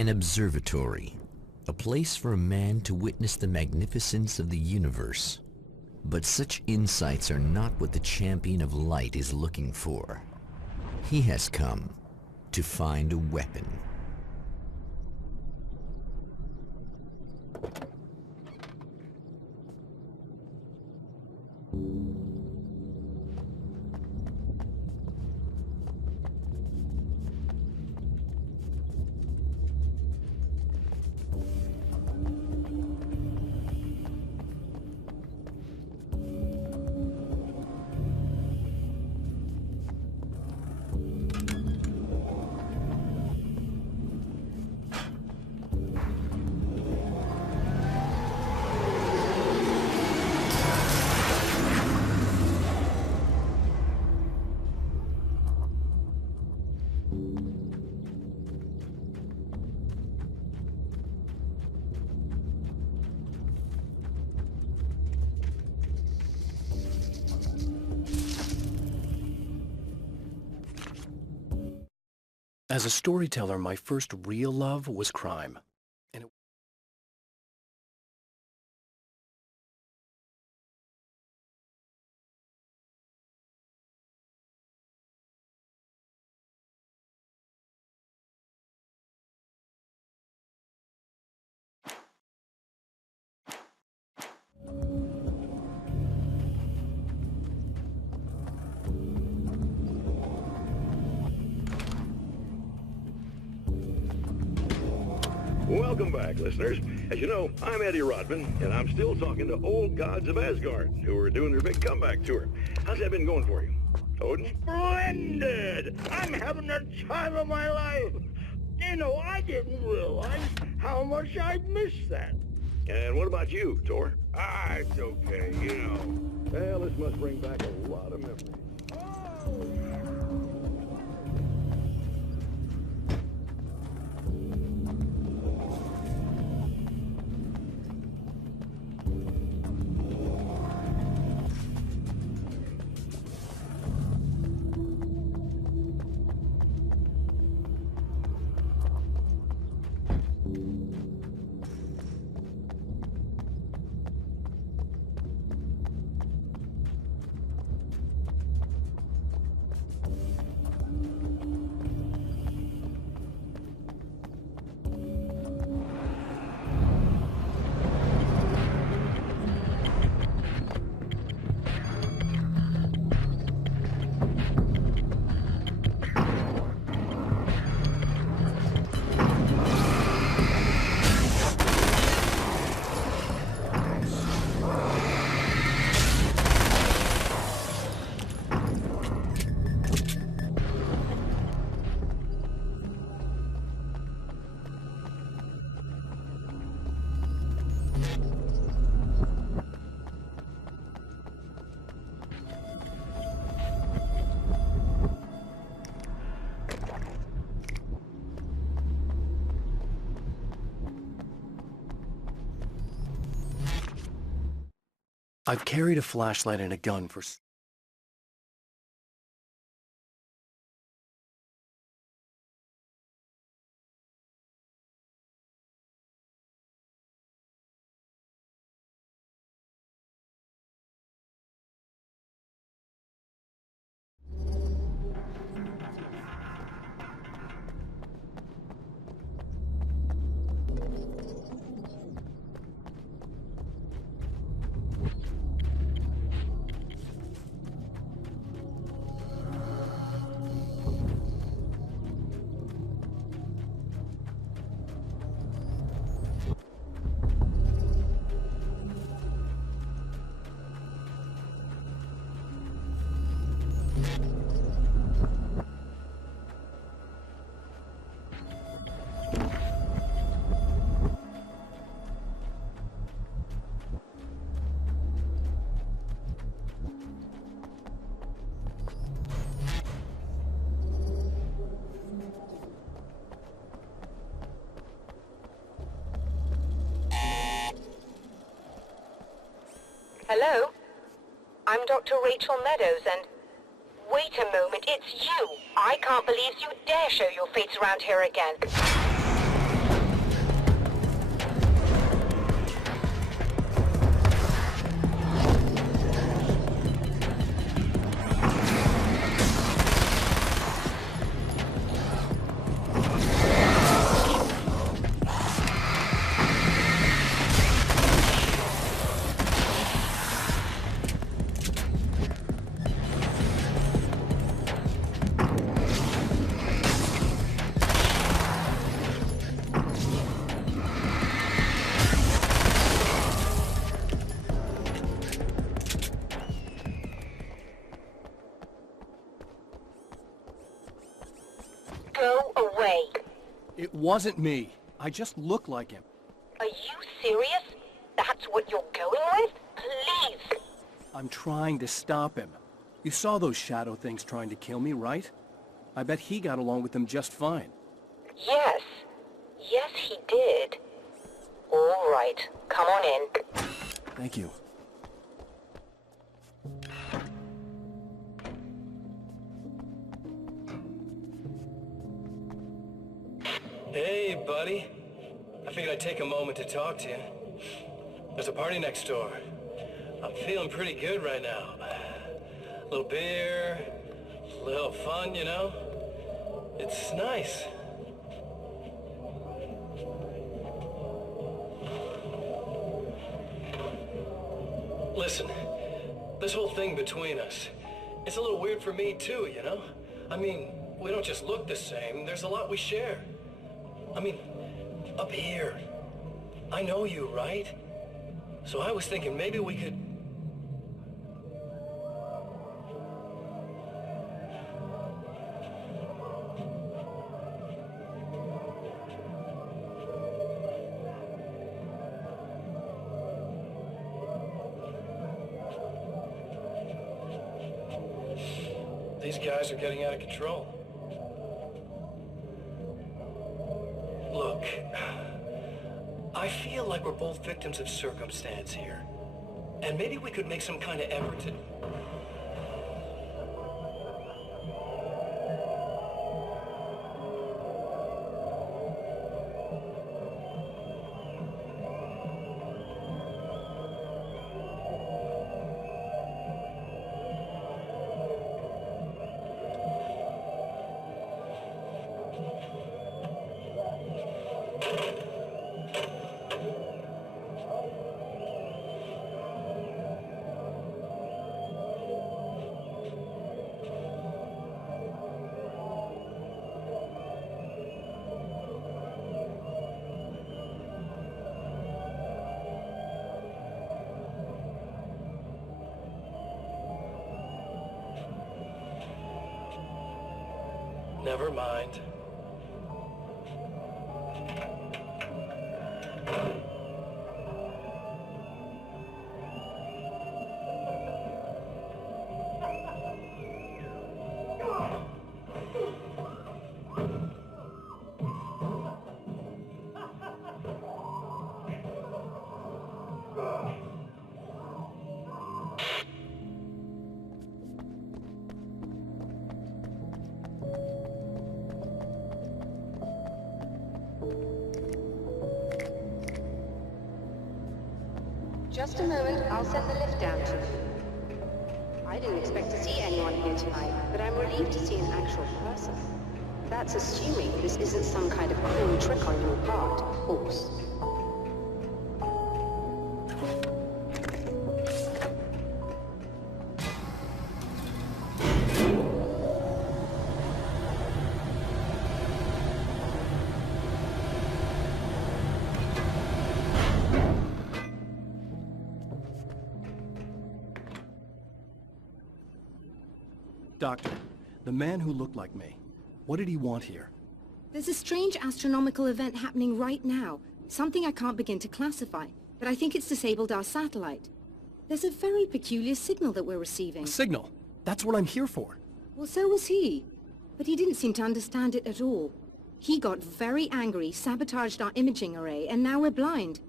An observatory, a place for a man to witness the magnificence of the universe. But such insights are not what the champion of light is looking for. He has come to find a weapon. As a storyteller, my first real love was crime. And Welcome back, listeners. As you know, I'm Eddie Rodman, and I'm still talking to old gods of Asgard, who are doing their big comeback tour. How's that been going for you? Odin? Splendid! I'm having the time of my life. You know, I didn't realize how much I'd missed that. And what about you, Tor? Ah, it's okay, you know. Well, this must bring back a lot of memories. I've carried a flashlight and a gun for... Hello? I'm Dr. Rachel Meadows, and... Wait a moment, it's you! I can't believe you dare show your face around here again. It wasn't me. I just look like him. Are you serious? That's what you're going with? Please! I'm trying to stop him. You saw those shadow things trying to kill me, right? I bet he got along with them just fine. Yes. Yes, he did. All right. Come on in. Thank you. Hey, buddy. I figured I'd take a moment to talk to you. There's a party next door. I'm feeling pretty good right now. A little beer, a little fun, you know? It's nice. Listen, this whole thing between us, it's a little weird for me too, you know? I mean, we don't just look the same, there's a lot we share. I mean, up here, I know you, right? So I was thinking maybe we could... These guys are getting out of control. Look, I feel like we're both victims of circumstance here. And maybe we could make some kind of effort to... Never mind. Just a moment, I'll send the lift down to you. I didn't expect to see anyone here tonight, but I'm relieved to see an actual person. That's assuming this isn't some kind of cruel trick on your part, of course. Doctor, the man who looked like me, what did he want here? There's a strange astronomical event happening right now. Something I can't begin to classify, but I think it's disabled our satellite. There's a very peculiar signal that we're receiving. A signal? That's what I'm here for. Well, so was he. But he didn't seem to understand it at all. He got very angry, sabotaged our imaging array, and now we're blind.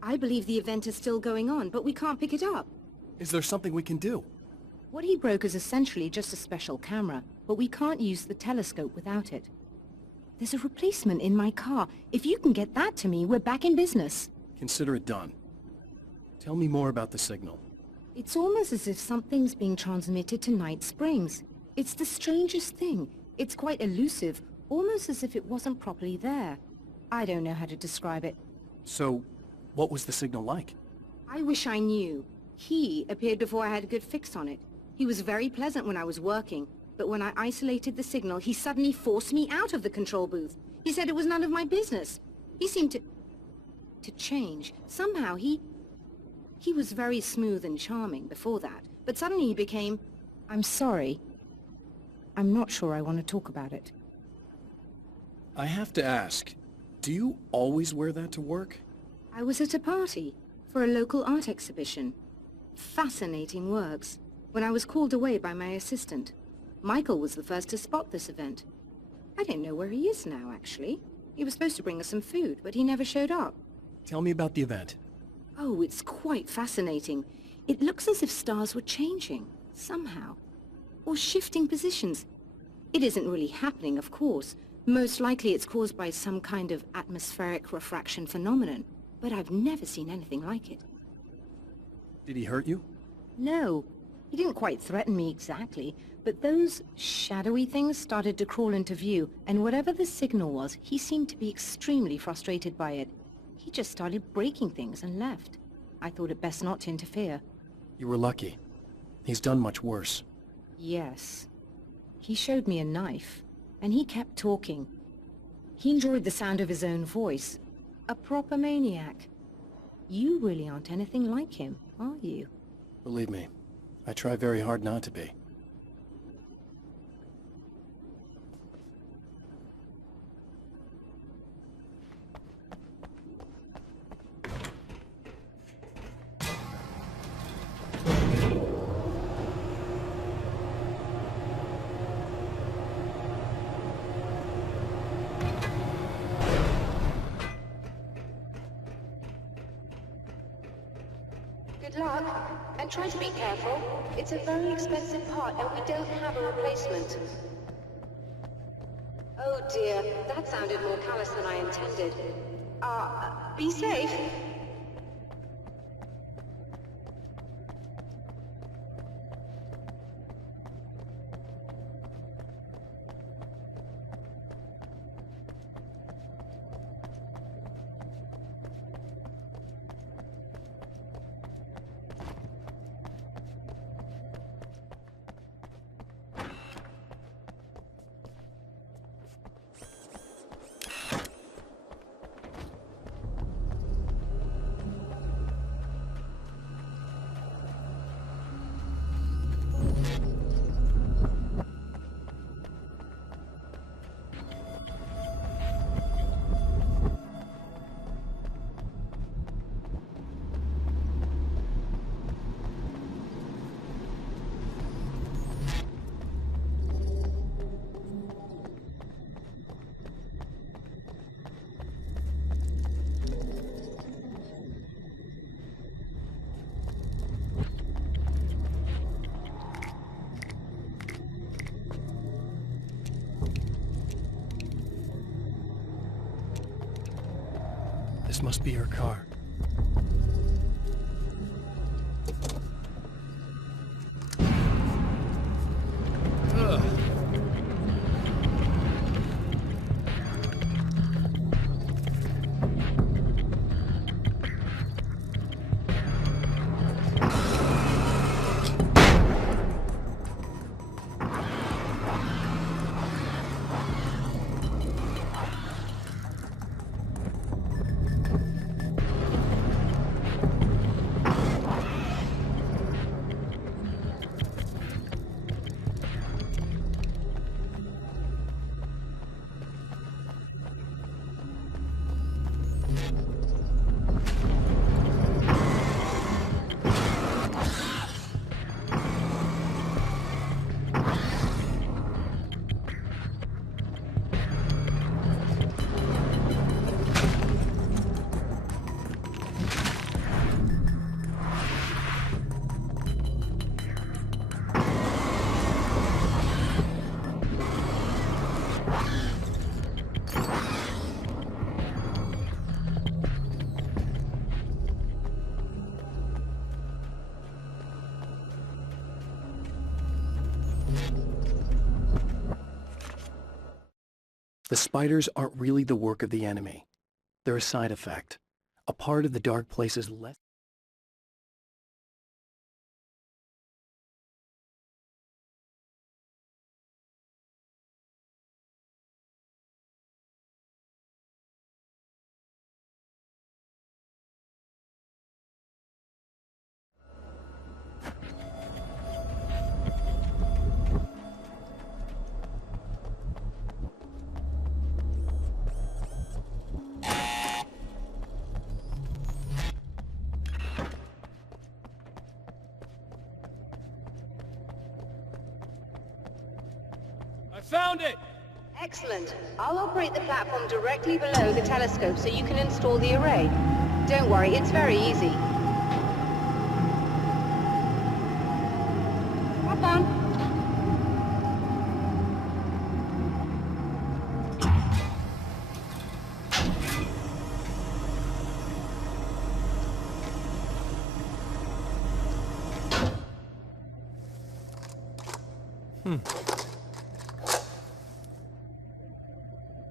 I believe the event is still going on, but we can't pick it up. Is there something we can do? What he broke is essentially just a special camera, but we can't use the telescope without it. There's a replacement in my car. If you can get that to me, we're back in business. Consider it done. Tell me more about the signal. It's almost as if something's being transmitted to Night Springs. It's the strangest thing. It's quite elusive, almost as if it wasn't properly there. I don't know how to describe it. So, what was the signal like? I wish I knew. He appeared before I had a good fix on it. He was very pleasant when I was working, but when I isolated the signal, he suddenly forced me out of the control booth. He said it was none of my business. He seemed to change. Somehow he was very smooth and charming before that, but suddenly he became, I'm sorry. I'm not sure I want to talk about it. I have to ask, do you always wear that to work? I was at a party for a local art exhibition. Fascinating works. When I was called away by my assistant, Michael was the first to spot this event. I don't know where he is now, actually. He was supposed to bring us some food, but he never showed up. Tell me about the event. Oh, it's quite fascinating. It looks as if stars were changing, somehow. Or shifting positions. It isn't really happening, of course. Most likely it's caused by some kind of atmospheric refraction phenomenon. But I've never seen anything like it. Did he hurt you? No. He didn't quite threaten me exactly, but those shadowy things started to crawl into view, and whatever the signal was, he seemed to be extremely frustrated by it. He just started breaking things and left. I thought it best not to interfere. You were lucky. He's done much worse. Yes. He showed me a knife, and he kept talking. He enjoyed the sound of his own voice. A proper maniac. You really aren't anything like him, are you? Believe me, I try very hard not to be. Good luck, and try to be careful. It's a very expensive part, and we don't have a replacement. Oh dear, that sounded more callous than I intended. Be safe. This must be her car. The spiders aren't really the work of the enemy. They're a side effect, a part of the dark place's less... found it! Excellent. I'll operate the platform directly below the telescope so you can install the array. Don't worry, it's very easy. Hop on.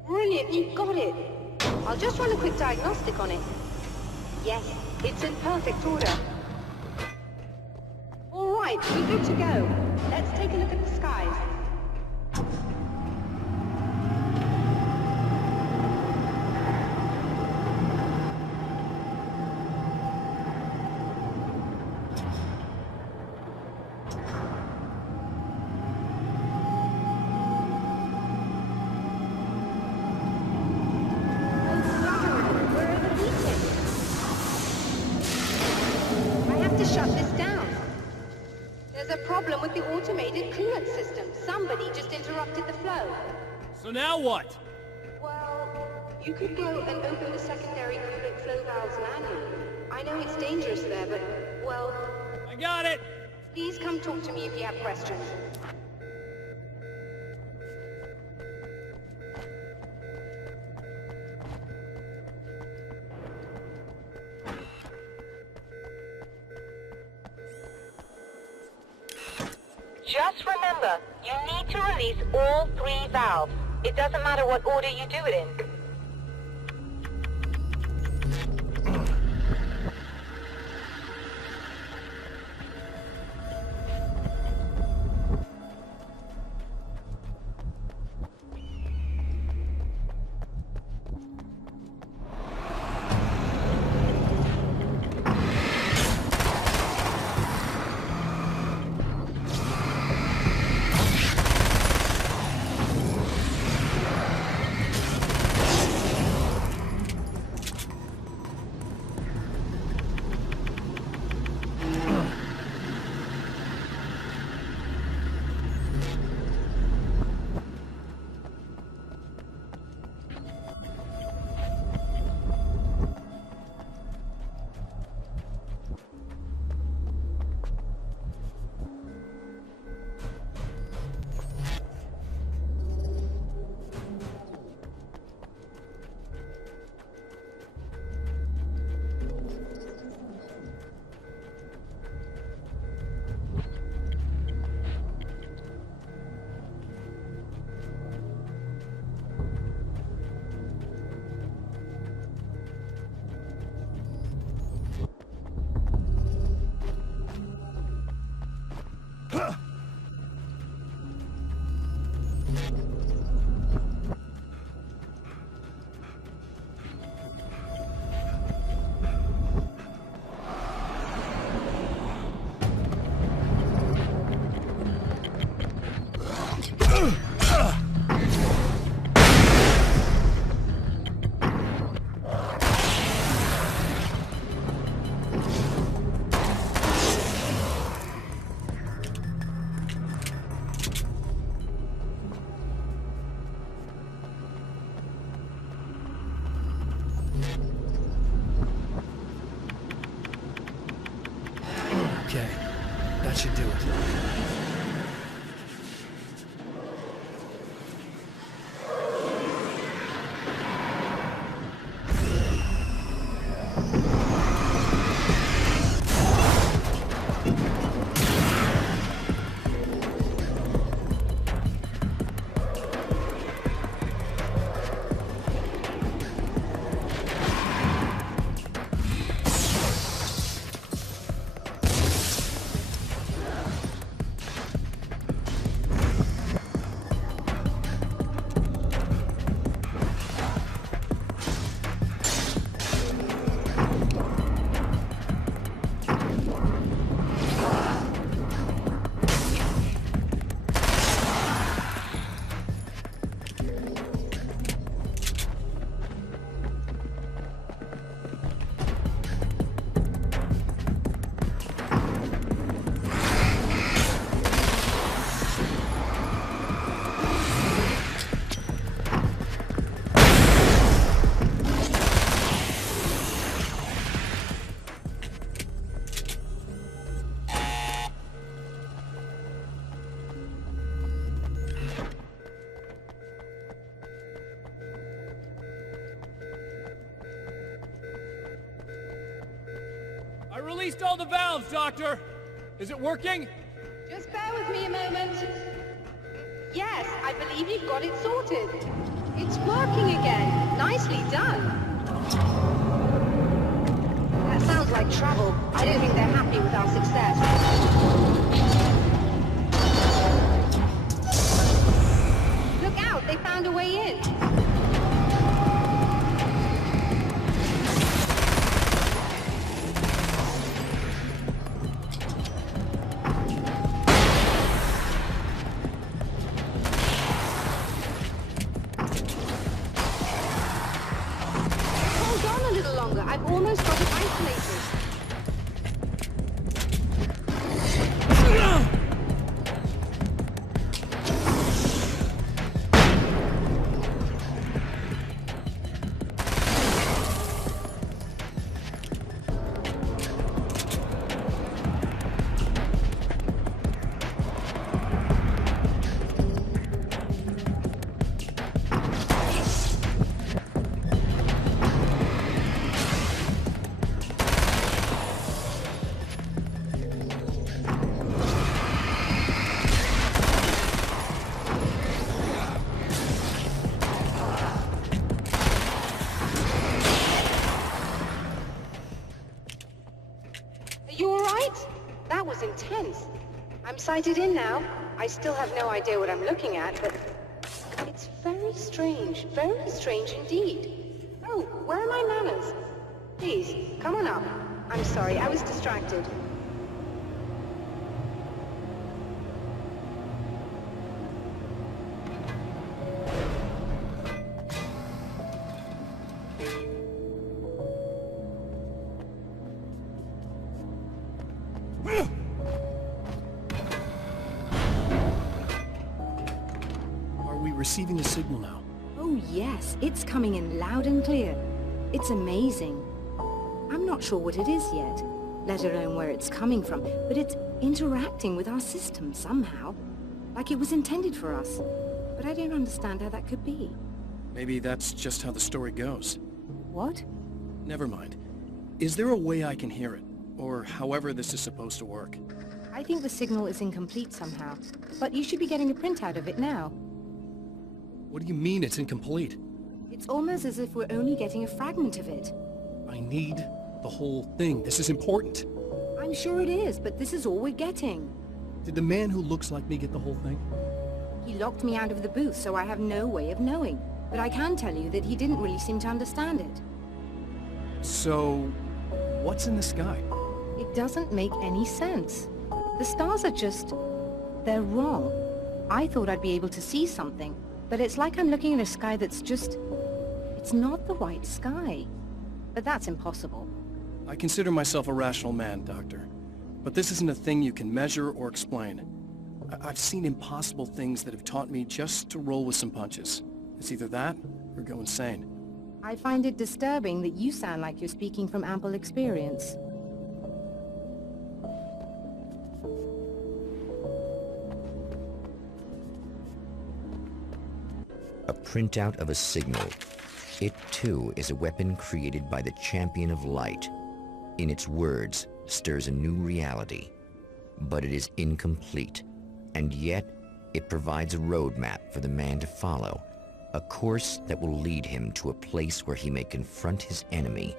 Brilliant, you've got it. I'll just run a quick diagnostic on it. Yes, it's in perfect order. All right, we're good to go. Let's take a look at the skies. Shut this down. There's a problem with the automated coolant system. Somebody just interrupted the flow. So now what? Well, you could go and open the secondary coolant flow valves manually. I know it's dangerous there, but, well... I got it! Please come talk to me if you have questions. Just remember, you need to release all 3 valves. It doesn't matter what order you do it in. Okay, that should do it. released all the valves, Doctor! Is it working? Just bear with me a moment. Yes, I believe you've got it sorted. It's working again. Nicely done. That sounds like trouble. I don't think they're happy with our success. Look out, they found a way in. I've almost got it isolated. That was intense. I'm sighted in now. I still have no idea what I'm looking at, but it's very strange indeed. Oh, where are my manners? Please, come on up. I'm sorry, I was distracted. Receiving a signal now. Oh yes, it's coming in loud and clear. It's amazing. I'm not sure what it is yet, let alone where it's coming from, but it's interacting with our system somehow, like it was intended for us. But I don't understand how that could be. Maybe that's just how the story goes. What? Never mind. Is there a way I can hear it? Or however this is supposed to work? I think the signal is incomplete somehow, but you should be getting a printout of it now. What do you mean it's incomplete? It's almost as if we're only getting a fragment of it. I need the whole thing. This is important. I'm sure it is, but this is all we're getting. Did the man who looks like me get the whole thing? He locked me out of the booth, so I have no way of knowing. But I can tell you that he didn't really seem to understand it. So, what's in the sky? It doesn't make any sense. The stars are just... they're wrong. I thought I'd be able to see something. But it's like I'm looking at a sky that's just... it's not the right sky. But that's impossible. I consider myself a rational man, Doctor. But this isn't a thing you can measure or explain. I've seen impossible things that have taught me just to roll with some punches. It's either that, or go insane. I find it disturbing that you sound like you're speaking from ample experience. A printout of a signal. It, too, is a weapon created by the Champion of Light. In its words, stirs a new reality. But it is incomplete, and yet it provides a roadmap for the man to follow, a course that will lead him to a place where he may confront his enemy